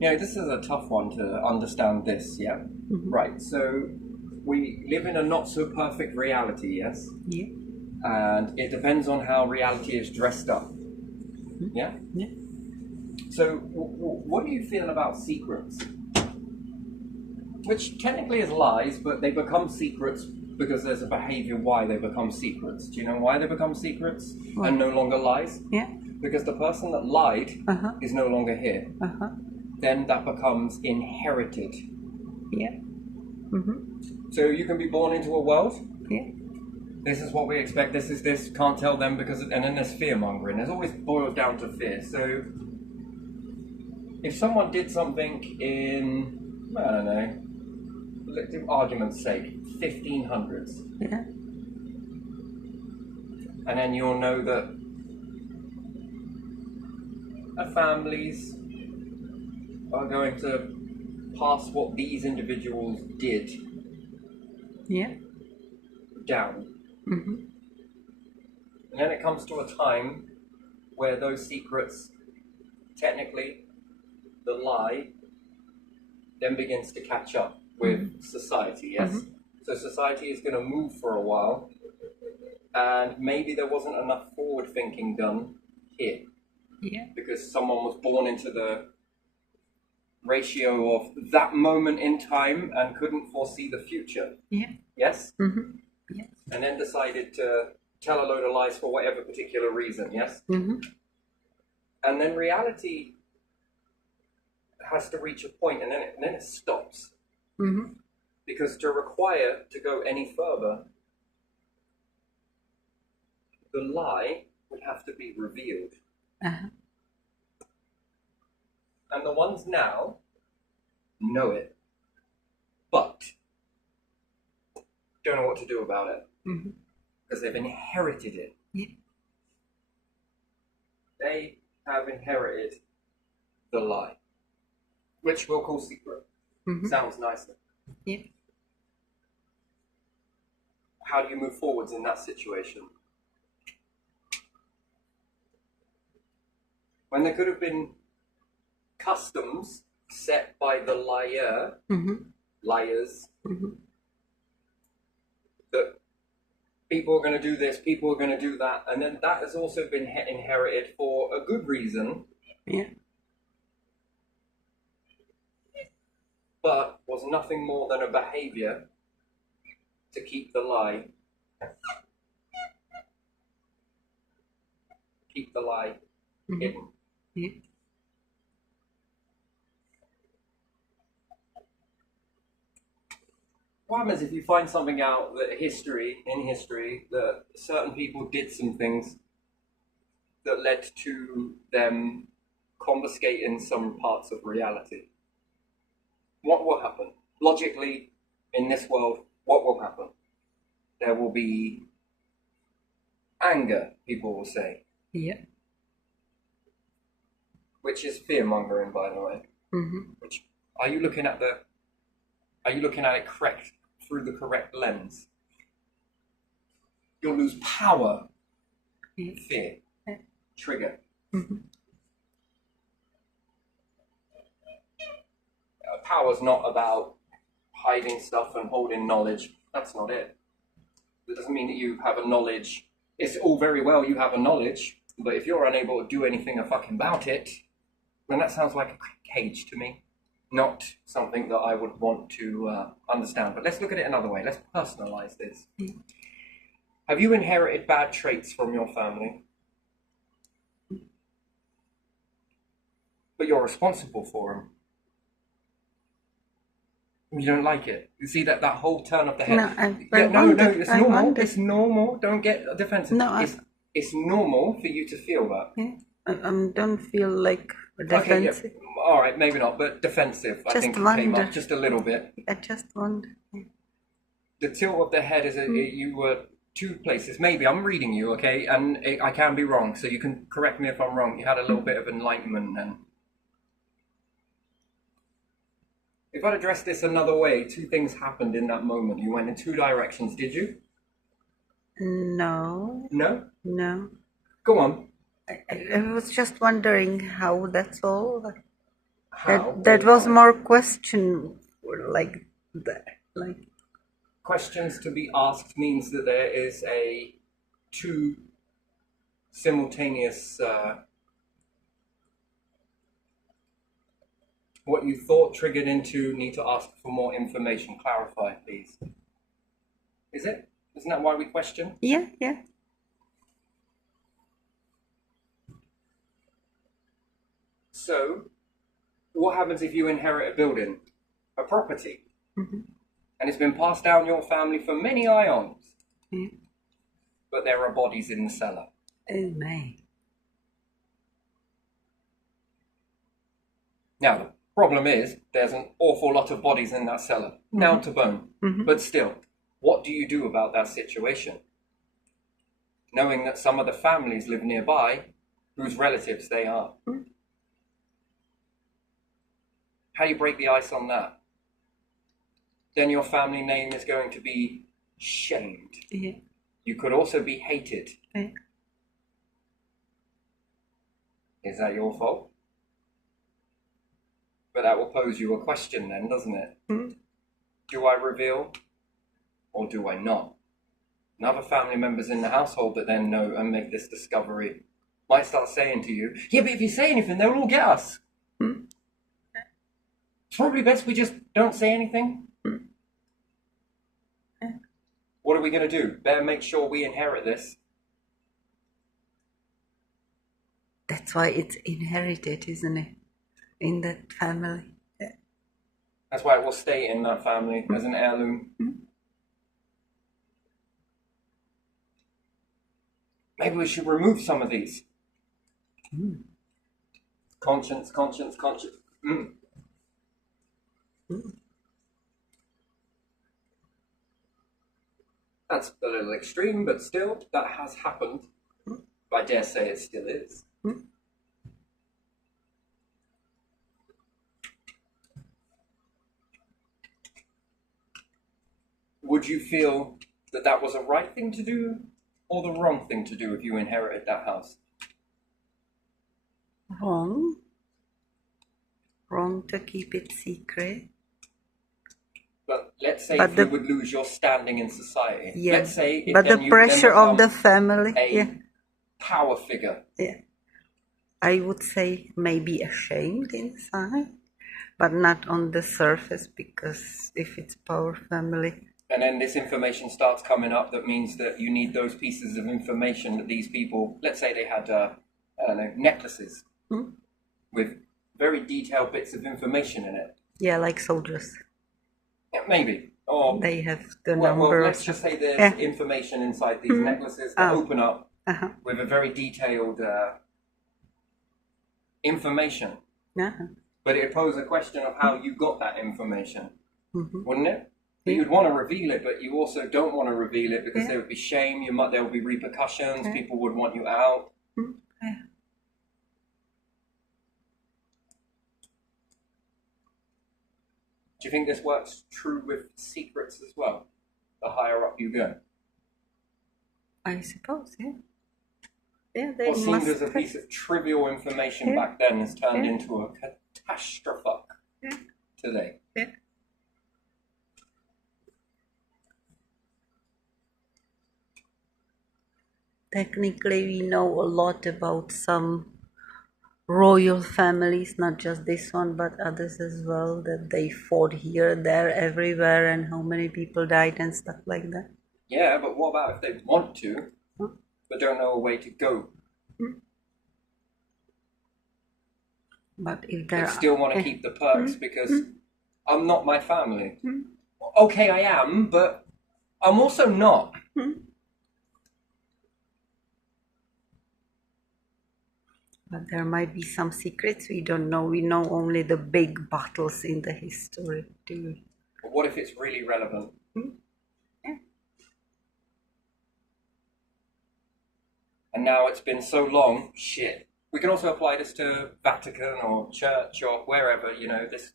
This is a tough one to understand this, yeah? Mm-hmm. Right, so we live in a not so perfect reality, yes? Yeah. And it depends on how reality is dressed up, yeah? Yeah. So what do you feel about secrets? Which technically is lies, but they become secrets because there's a behavior why they become secrets. Do you know why they become secrets and no longer lies? Yeah. Because the person that lied is no longer here. Then that becomes inherited. Yeah. Mm-hmm. So you can be born into a world. Yeah. This is what we expect. This is this. Can't tell them because, and then there's fear mongering. There's always boiled down to fear. So if someone did something in, I don't know, let's do argument's sake, 1500s, Yeah. and then you'll know that families are going to pass what these individuals did Yeah. down. Mm-hmm. And then it comes to a time where those secrets, technically, the lie, then begins to catch up with society, yes? Mm-hmm. So society is going to move for a while, and maybe there wasn't enough forward thinking done here. Yeah. Because someone was born into the ratio of that moment in time and couldn't foresee the future. Yeah. Yes? Mm-hmm. Yes. And then decided to tell a load of lies for whatever particular reason, yes? Mm-hmm. And then reality has to reach a point and then it stops. Mm-hmm. Because to require to go any further, the lie would have to be revealed. Uh-huh. And the ones now know it, but don't know what to do about it. Mm-hmm. Because they've inherited it. Yeah. They have inherited the lie, which we'll call secret. Mm-hmm. Sounds nicer. Yeah. How do you move forwards in that situation? When there could have been customs set by the liar, liars, that people are going to do this, people are going to do that, and then that has also been inherited for a good reason, Yeah. but was nothing more than a behavior to keep the lie. Keep the lie hidden. Yeah. What happens if you find something out that in history, that certain people did some things that led to them confiscating some parts of reality? What will happen? Logically, in this world, what will happen? There will be anger, people will say. Yeah. Which is fear-mongering, by the way. Mm-hmm. Which, are you looking at it correct, through the correct lens? You'll lose power. Yeah. Fear. Yeah. Trigger. Mm-hmm. Power's not about hiding stuff and holding knowledge. That's not it. It doesn't mean that you have a knowledge. It's all very well you have a knowledge, but if you're unable to do anything about it, then that sounds like a cage to me. Not something that I would want to understand. But let's look at it another way. Let's personalize this. Mm-hmm. Have you inherited bad traits from your family? But you're responsible for them. You don't like it. You see that whole turn of the head. No, It's normal. It's normal. Don't get defensive. No, it's normal for you to feel that. Yeah. I don't feel like defensive. Okay, yeah. All right, maybe not, but defensive. I think came up just a little bit. I just wonder. The tilt of the head is you were two places. Maybe I'm reading you, okay, and I can be wrong, so you can correct me if I'm wrong. You had a little bit of enlightenment then. If I'd addressed this another way, two things happened in that moment. You went in two directions, did you? No. No? No. Go on. I was just wondering how, that's all. How? That was more question like that, like Questions to be asked means that there is a two simultaneous what you thought triggered into need to ask for more information. Clarify, please. Is it? Isn't that why we question? yeah. So, what happens if you inherit a building, a property, Mm-hmm. and it's been passed down your family for many ions, Yeah. but there are bodies in the cellar? Oh my. Now, the problem is there's an awful lot of bodies in that cellar, down to bone. Mm-hmm. But still, what do you do about that situation? Knowing that some of the families live nearby whose relatives they are. Mm. How do you break the ice on that? Then your family name is going to be shamed. Yeah. You could also be hated. Yeah. Is that your fault? But that will pose you a question then, doesn't it? Mm. Do I reveal or do I not? And other family members in the household that then know and make this discovery might start saying to you, yeah, but if you say anything, they'll all get us. Mm. It's probably best we just don't say anything. Mm. Yeah. What are we going to do? Better make sure we inherit this. That's why it's inherited, isn't it? In that family. Yeah. That's why it will stay in that family as an heirloom. Mm. Maybe we should remove some of these. Mm. Conscience. Mm. Mm. That's a little extreme, but still, that has happened. Mm. I dare say it still is. Mm. Would you feel that that was a right thing to do or the wrong thing to do if you inherited that house? Wrong. Wrong to keep it secret. But let's say But if you would lose your standing in society. Yeah. Let's say if But the then you pressure then of the become family. a Yeah. power figure. Yeah. I would say maybe ashamed inside, but not on the surface, because if it's power family. And then this information starts coming up that means that you need those pieces of information that these people, let's say they had, I don't know, necklaces Hmm? with very detailed bits of information in it. Yeah, like soldiers. Yeah, maybe. Or, They have the well, number. let's just say there's Yeah. information inside these Mhm. necklaces that Oh. open up Uh-huh. with a very detailed information. Uh-huh. But it poses a question of how you got that information, Mhm. wouldn't it? But Yeah. you'd want to reveal it, but you also don't want to reveal it because Yeah. there would be shame. There would be repercussions. Yeah. People would want you out. Mm, yeah. Do you think this works true with secrets as well? The higher up you go, I suppose, yeah. Yeah, they what seemed must as a have- piece of trivial information Yeah. back then has turned Yeah. into a catastrophe Yeah. today. Yeah. Technically, we know a lot about some royal families, not just this one, but others as well, that they fought here, there, everywhere, and how many people died and stuff like that. Yeah, but what about if they want to, Hmm? but don't know a way to go? But if They there still want to eh, keep the perks because I'm not my family. Hmm. Okay, I am, but I'm also not. But there might be some secrets we don't know. We know only the big battles in the history, too. But what if it's really relevant? Yeah. And now it's been so long, shit. We can also apply this to Vatican or church or wherever, this.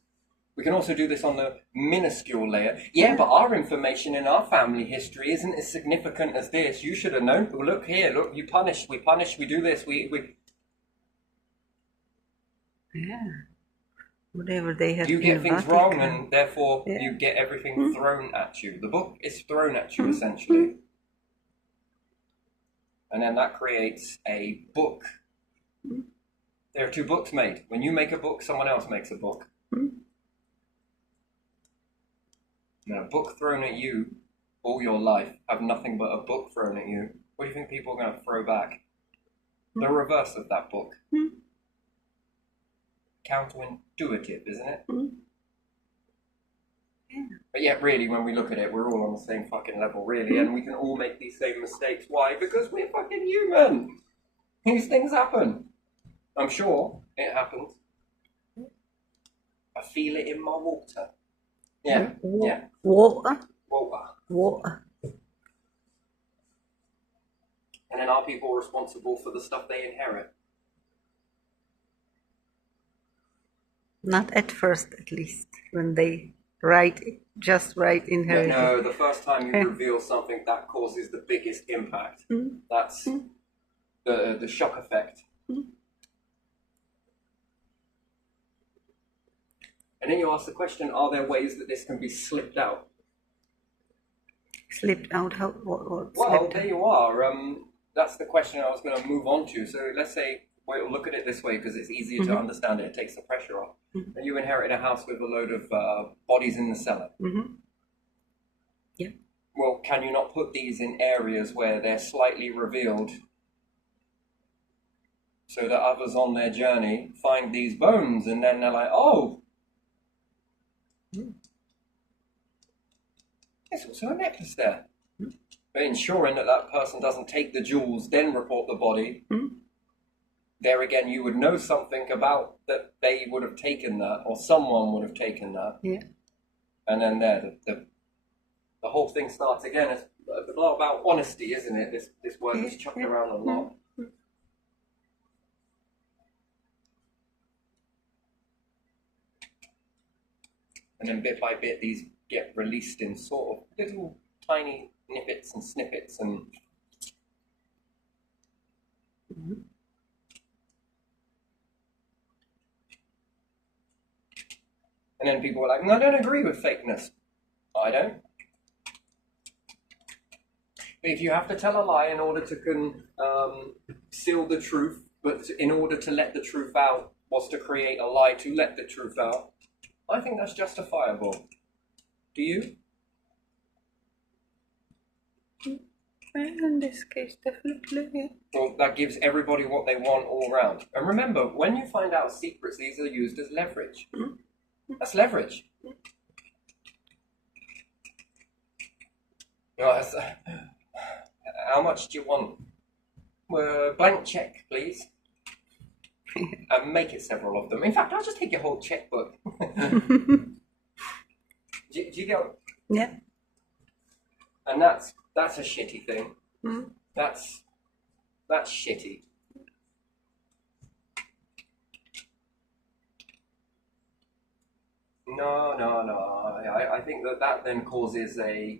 We can also do this on the minuscule layer. Yeah, but our information in our family history isn't as significant as this. You should have known. Well, look here, look, we punish, we do this, we... Yeah. whatever they have You get in things wrong, Vatican. and therefore Yeah. you get everything thrown at you. The book is thrown at you, essentially. And then that creates a book. There are two books made. When you make a book, someone else makes a book. And a book thrown at you all your life, have nothing but a book thrown at you. What do you think people are going to throw back? The reverse of that book. Counterintuitive, isn't it? Yeah. But yet, really, when we look at it, we're all on the same fucking level, really, and we can all make these same mistakes. Why? Because we're fucking human. These things happen. I'm sure it happens. I feel it in my water. Yeah, yeah. Water. Water. Water. And then are people responsible for the stuff they inherit? Not at first, at least, when they just write inherited. No, the first time you reveal something, that causes the biggest impact. That's the shock effect. And then you ask the question, are there ways that this can be slipped out? Slipped out? How? What Well, slipped there out? you are. That's the question I was going to move on to. So let's say, we'll look at it this way because it's easier to understand it. It takes the pressure off. And you inherit a house with a load of bodies in the cellar. Yeah. Well, can you not put these in areas where they're slightly revealed so that others on their journey find these bones and then they're like, oh, there's also a necklace there. But ensuring that that person doesn't take the jewels, then report the body. There again, you would know something about that they would have taken that, or someone would have taken that. Yeah. And then there, the whole thing starts again. It's a lot about honesty, isn't it? This word is chucked around a lot. And then bit by bit, these get released in sort of little tiny nippets and snippets and and then people are like, I don't agree with fakeness. I don't. But if you have to tell a lie in order to conceal the truth, but in order to let the truth out was to create a lie to let the truth out, I think that's justifiable. Do you? In this case, definitely. Yeah. Well, that gives everybody what they want all round. And remember, when you find out secrets, these are used as leverage. That's leverage. How much do you want? Blank check, please. And make it several of them. In fact, I'll just take your whole checkbook. do you get? Yeah. And that's a shitty thing. That's shitty. No. I think that then causes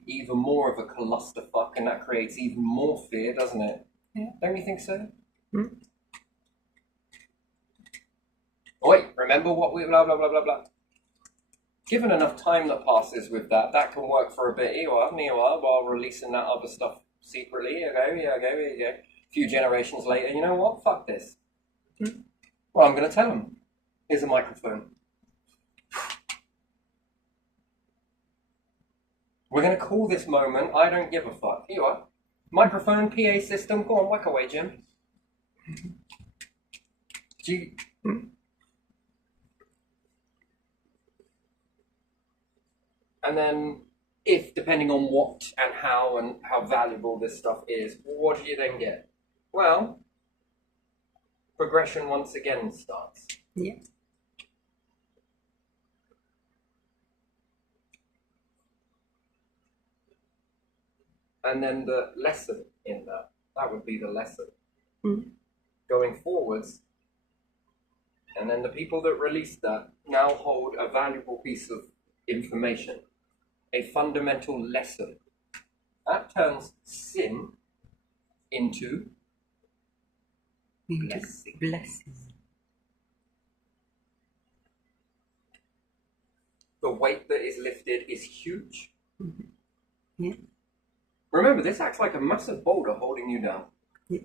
even more of a clusterfuck, and that creates even more fear, doesn't it? Yeah. Don't you think so? Wait, remember what we blah blah blah blah blah. Given enough time that passes with that can work for a bit. While releasing that other stuff secretly. Here you go. A few generations later, you know what? Fuck this. Well, I'm going to tell them. Here's a microphone. We're going to call this moment, I don't give a fuck. Here you are. Microphone, PA system. Go on, whack away, Jim. Do you... And then, if, depending on what and how valuable this stuff is, what do you then get? Well, progression once again starts. Yeah. And then the lesson in that would be the lesson. Going forwards, and then the people that released that now hold a valuable piece of information, a fundamental lesson. That turns sin into blessing. Blessing. the weight that is lifted is huge. Yeah. Remember, this acts like a massive boulder holding you down. Yeah.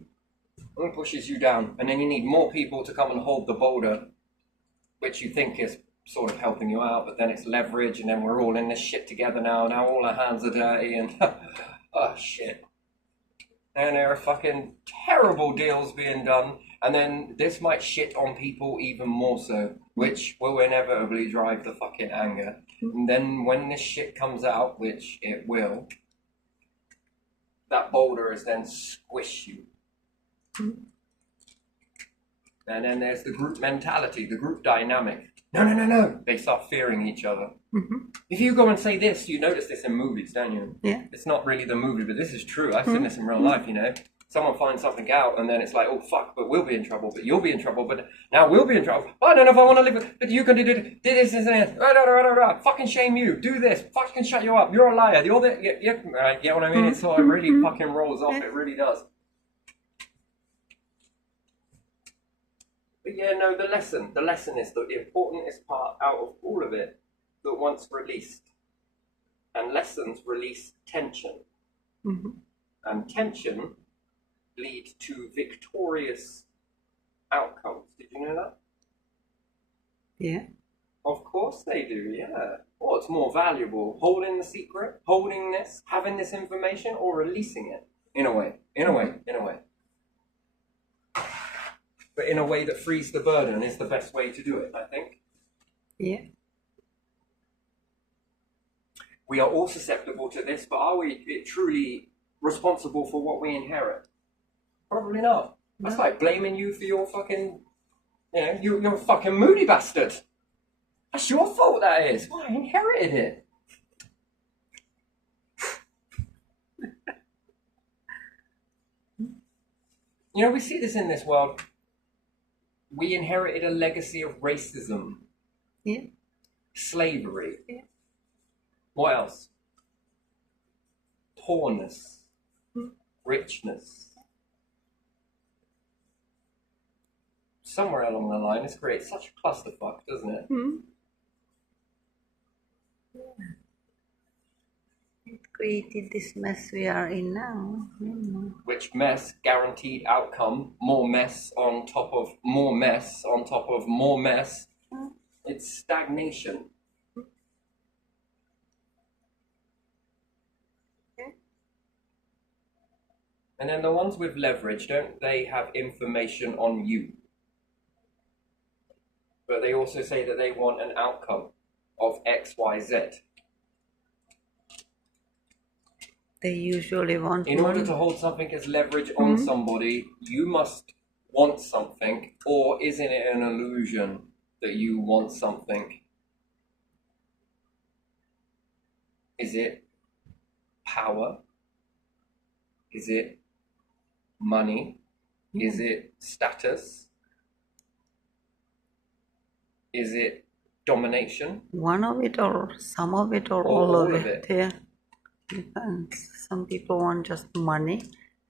It pushes you down, and then you need more people to come and hold the boulder, which you think is sort of helping you out, but then it's leverage, and then we're all in this shit together now. Now all our hands are dirty, and oh shit. And there are fucking terrible deals being done, and then this might shit on people even more so, which will inevitably drive the fucking anger. And then when this shit comes out, which it will, that boulder is then squish you. And then there's the group mentality, the group dynamic. No. They start fearing each other. If you go and say this, you notice this in movies, don't you? Yeah. It's not really the movie, but this is true. I've seen this in real life, you know. Someone finds something out, and then it's like, oh, fuck, but we'll be in trouble, but you'll be in trouble, but now we'll be in trouble. I don't know if I want to live with, but you can do this and this. Fucking shame you. Do this. Fucking shut you up. You're a liar. You're the, you get what I mean? It sort of really fucking rolls off. It really does. But yeah, no, the lesson is the importantest part out of all of it that once released. And lessons release tension. And tension leads to victorious outcomes. Did you know that? Yeah. Of course they do, yeah. What's more valuable, holding the secret, holding this, having this information, or releasing it? In a way. But in a way that frees the burden is the best way to do it, I think. Yeah. We are all susceptible to this, but are we truly responsible for what we inherit? Probably not. That's like blaming you for your fucking, you're a fucking moody bastard. That's your fault, that is. Well, I inherited it. You know, we see this in this world. We inherited a legacy of racism. Yeah. Slavery. Yeah. What else? Poorness. Richness. Somewhere along the line, this creates such a clusterfuck, doesn't it? It created this mess we are in now. Which mess, guaranteed outcome, more mess on top of more mess on top of more mess. It's stagnation. And then the ones with leverage, don't they have information on you? But they also say that they want an outcome of X, Y, Z. They usually want In order to hold something as leverage on somebody, you must want something, or isn't it an illusion that you want something? Is it power? Is it money? Is it status? Is it domination? one of it, or some of it, or all of it. Yeah. Depends. Some people want just money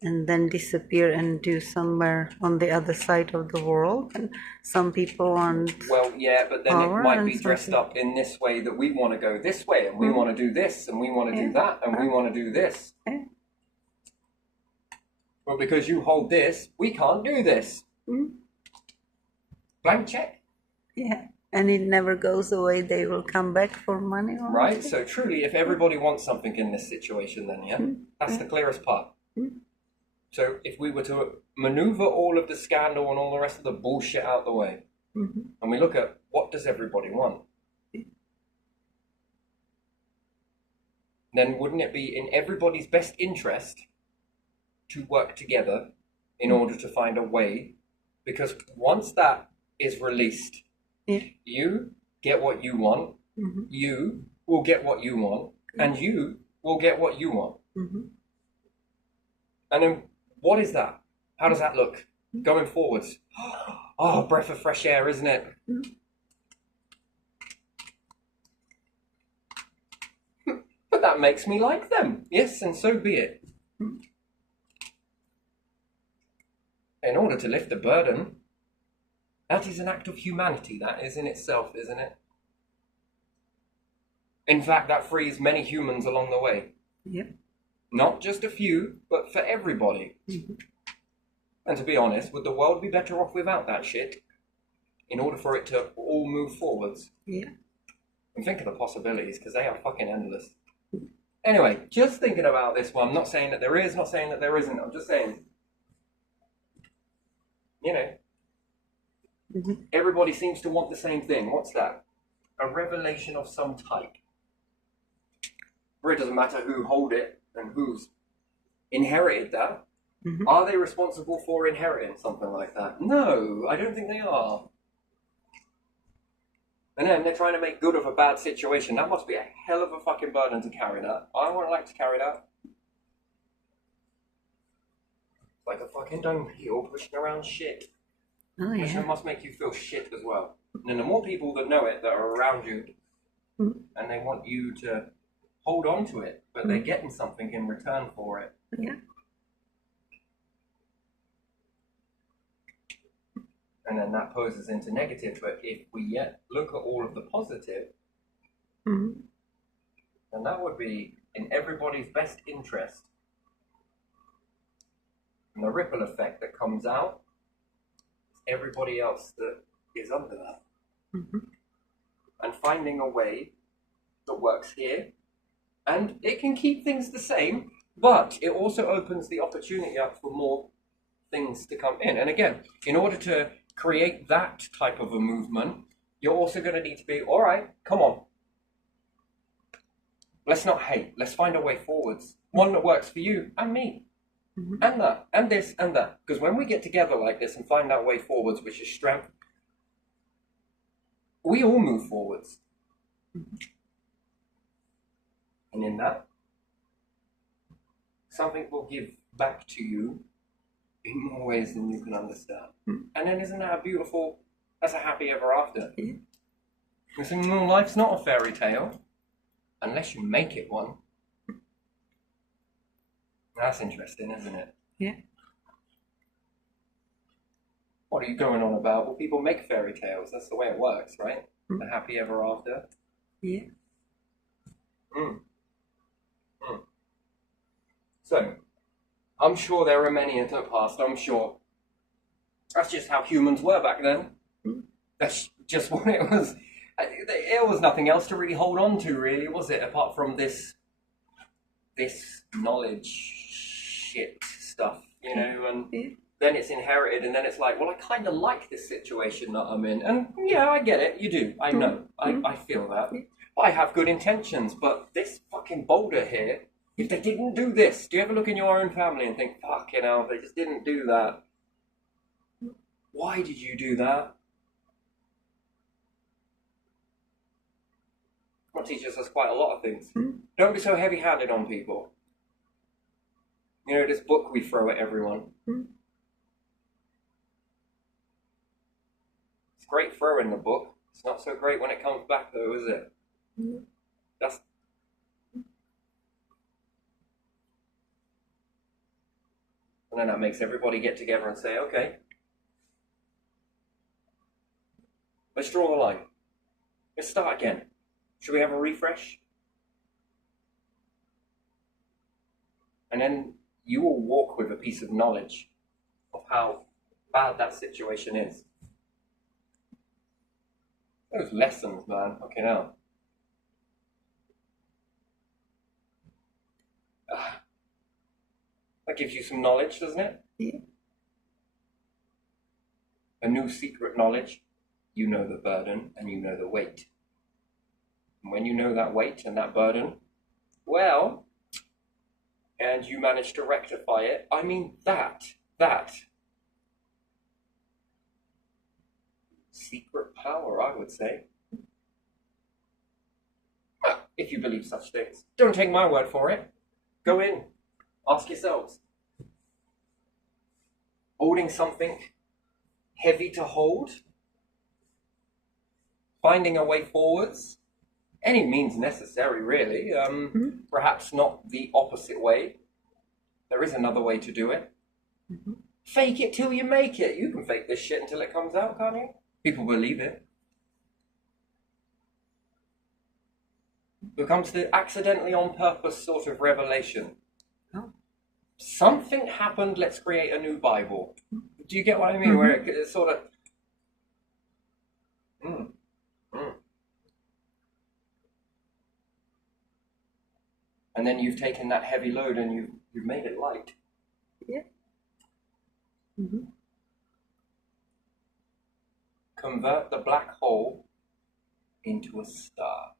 and then disappear and do somewhere on the other side of the world, and some people want well, yeah, but then power it might be and dressed something. up in this way that we want to go this way, and we want to do this, and we want to do that, and we want to do this. Yeah. Well, because you hold this, we can't do this. Blank check. Yeah. And it never goes away. They will come back for money. Right? So truly, if everybody wants something in this situation, then, yeah, that's the clearest part. So if we were to maneuver all of the scandal and all the rest of the bullshit out the way, and we look at what does everybody want, then wouldn't it be in everybody's best interest to work together in order to find a way? Because once that is released, you get what you want, you will get what you want, and you will get what you want. And then what is that? How does that look going forwards? Oh, breath of fresh air, isn't it? But that makes me like them. Yes, and so be it. In order to lift the burden, that is an act of humanity, that is in itself, isn't it? In fact, that frees many humans along the way. Yeah. Not just a few, but for everybody. Mhm. And to be honest, would the world be better off without that shit? In order for it to all move forwards? Yeah. And think of the possibilities, because they are fucking endless. Anyway, just thinking about this one, not saying that there is, not saying that there isn't, I'm just saying, you know, Mhm. everybody seems to want the same thing. What's that? A revelation of some type. Where it doesn't matter who hold it and who's inherited that. Mhm. Are they responsible for inheriting something like that? No, I don't think they are. And then they're trying to make good of a bad situation. That must be a hell of a fucking burden to carry that. I wouldn't like to carry that. Like a fucking dung heel pushing around shit. Oh Which yeah. must make you feel shit as well. And the more people that know it, that are around you, Mhm. and they want you to hold on to it, but they're getting something in return for it. Yeah. And then that poses into negative. But if we yet look at all of the positive, Mhm. then that would be in everybody's best interest. And the ripple effect that comes out is everybody else that is under that. Mhm. And finding a way that works here. And it can keep things the same, but it also opens the opportunity up for more things to come in. And again, in order to create that type of a movement, you're also going to need to be, all right, come on. Let's not hate. Let's find a way forwards. One that works for you and me. Mhm. And that, and this, and that. Because when we get together like this and find that way forwards, which is strength, we all move forwards. And in that, something will give back to you in more ways than you can understand. And then isn't that a beautiful, that's a happy ever after? Yeah. You think, no, life's not a fairy tale unless you make it one. That's interesting, isn't it? Yeah. What are you going on about? Well, people make fairy tales. That's the way it works, right? The happy ever after. Yeah. So, I'm sure there are many in the past, I'm sure. That's just how humans were back then. That's just what it was. It was nothing else to really hold on to, really, was it? Apart from this knowledge shit stuff, you know, and Yeah. then it's inherited, and then it's like, well, I kind of like this situation that I'm in. And yeah, I get it, you do. I know. I feel that. I have good intentions, but this fucking boulder here, if they didn't do this, do you ever look in your own family and think, fucking hell, they just didn't do that? Why did you do that? That teaches us quite a lot of things. Don't be so heavy-handed on people. You know, this book we throw at everyone. It's great throwing the book. It's not so great when it comes back, though, is it? That's... And then that makes everybody get together and say, okay, let's draw the line. Let's start again. Should we have a refresh? And then you will walk with a piece of knowledge of how bad that situation is. Those lessons, man, fucking hell. That gives you some knowledge, doesn't it? Yeah. A new secret knowledge. You know the burden and you know the weight. And when you know that weight and that burden, well, and you manage to rectify it, I mean that secret power, I would say. If you believe such things. Don't take my word for it. Go in. Ask yourselves. Holding something heavy to hold? Finding a way forwards? Any means necessary, really. Perhaps not the opposite way. There is another way to do it. Fake it till you make it. You can fake this shit until it comes out, can't you? People believe it. becomes the accidentally on purpose sort of revelation. Oh. Something happened, let's create a new Bible. Do you get what I mean? Where it's sort of... And then you've taken that heavy load and you've made it light. Yeah. Convert the black hole into a star.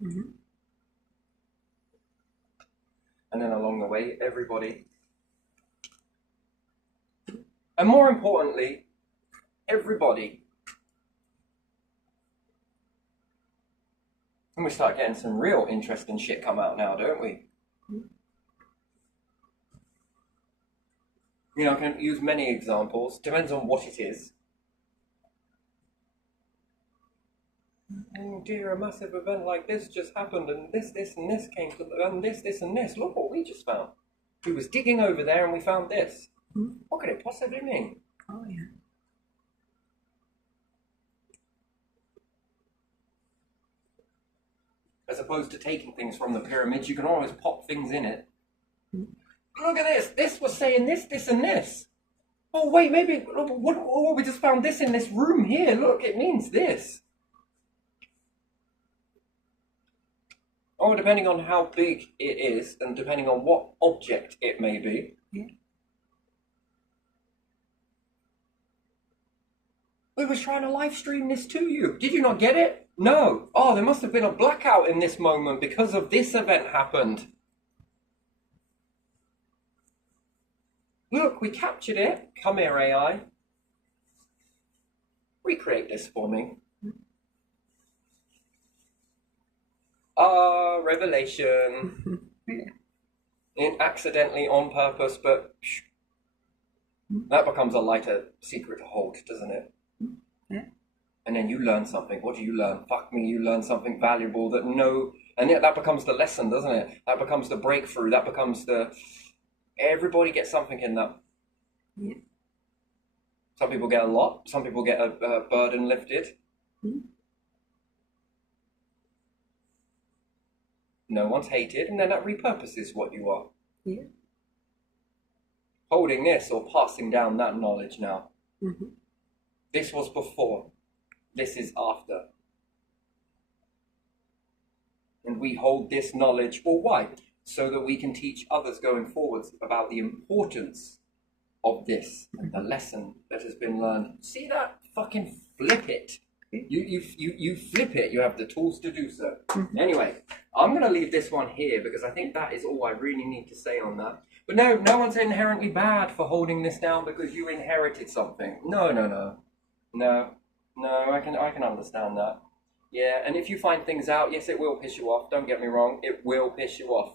And then along the way, everybody, and more importantly, everybody, and we start getting some real interesting shit come out now, don't we? You know, I can use many examples, depends on what it is. Oh dear, a massive event like this just happened, and this, and this came to the, and this, and this. Look what we just found. We was digging over there and we found this. What could it possibly mean? Oh, yeah. As opposed to taking things from the pyramids, you can always pop things in it. Look at this. This was saying this, and this. Oh, wait, maybe, what, we just found this in this room here. Look, it means this. Or depending on how big it is, and depending on what object it may be. We was trying to live stream this to you. Did you not get it? No. Oh, there must have been a blackout in this moment because of this event happened. Look, we captured it. Come here, AI. Recreate this for me. Revelation. Accidentally, on purpose, but that becomes a lighter secret to hold, doesn't it? Yeah. And then you learn something. What do you learn? Fuck me, you learn something valuable that and yet that becomes the lesson, doesn't it? That becomes the breakthrough. That becomes everybody gets something in that. Yeah. Some people get a lot. Some people get a burden lifted. No one's hated, and then that repurposes what you are. Yeah. Holding this or passing down that knowledge now. Mm-hmm. This was before. This is after. And we hold this knowledge. Well, why? So that we can teach others going forwards about the importance of this and the lesson that has been learned. See that? Fucking flip it. You flip it. You have the tools to do so. Mm-hmm. Anyway, I'm going to leave this one here because I think that is all I really need to say on that. But no one's inherently bad for holding this down because you inherited something. No, I can understand that. Yeah, and if you find things out, yes, it will piss you off. Don't get me wrong, it will piss you off.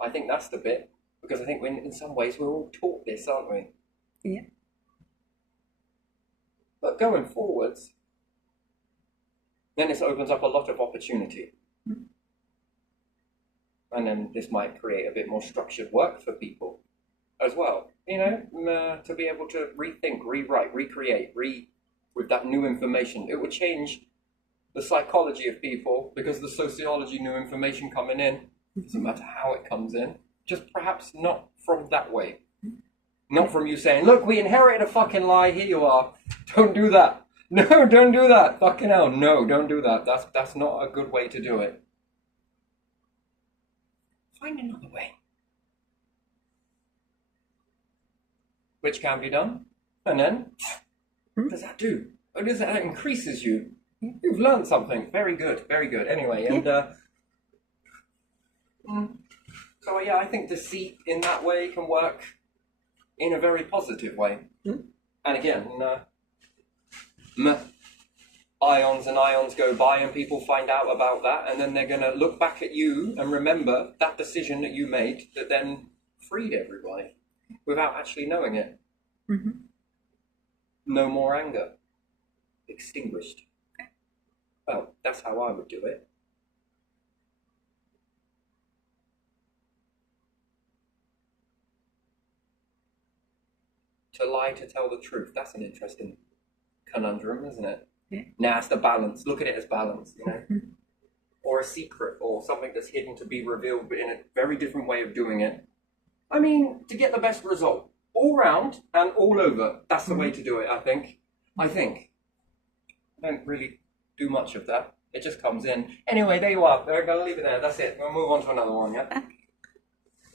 I think that's the bit, because I think in some ways we're all taught this, aren't we? Yeah. But going forwards, then this opens up a lot of opportunity. Mm-hmm. And then this might create a bit more structured work for people as well. You know, to be able to rethink, rewrite, recreate, with that new information. It would change the psychology of people because the sociology, new information coming in, doesn't matter how it comes in, just perhaps not from that way. Not from you saying, look, we inherited a fucking lie, here you are. Don't do that. No, don't do that. Fucking hell, no, don't do that. That's not a good way to do it. Find another way. Which can be done. And then, what does that do? What does that? That increases you. You've learned something. Very good, very good. Anyway, and so yeah, I think deceit in that way can work in a very positive way. And again, ions and ions go by and people find out about that, and then they're going to look back at you and remember that decision that you made that then freed everybody without actually knowing it. Mm-hmm. No more anger. Extinguished. Well, that's how I would do it. To lie, to tell the truth. That's an interesting conundrum, isn't it? Yeah. Now it's the balance. Look at it as balance, you know. or a secret or something that's hidden to be revealed, but in a very different way of doing it. I mean, to get the best result all round and all over, that's the way to do it. I think. I don't really do much of that. It just comes in. Anyway, there you are. We're gonna leave it there. That's it. We'll move on to another one. Yeah.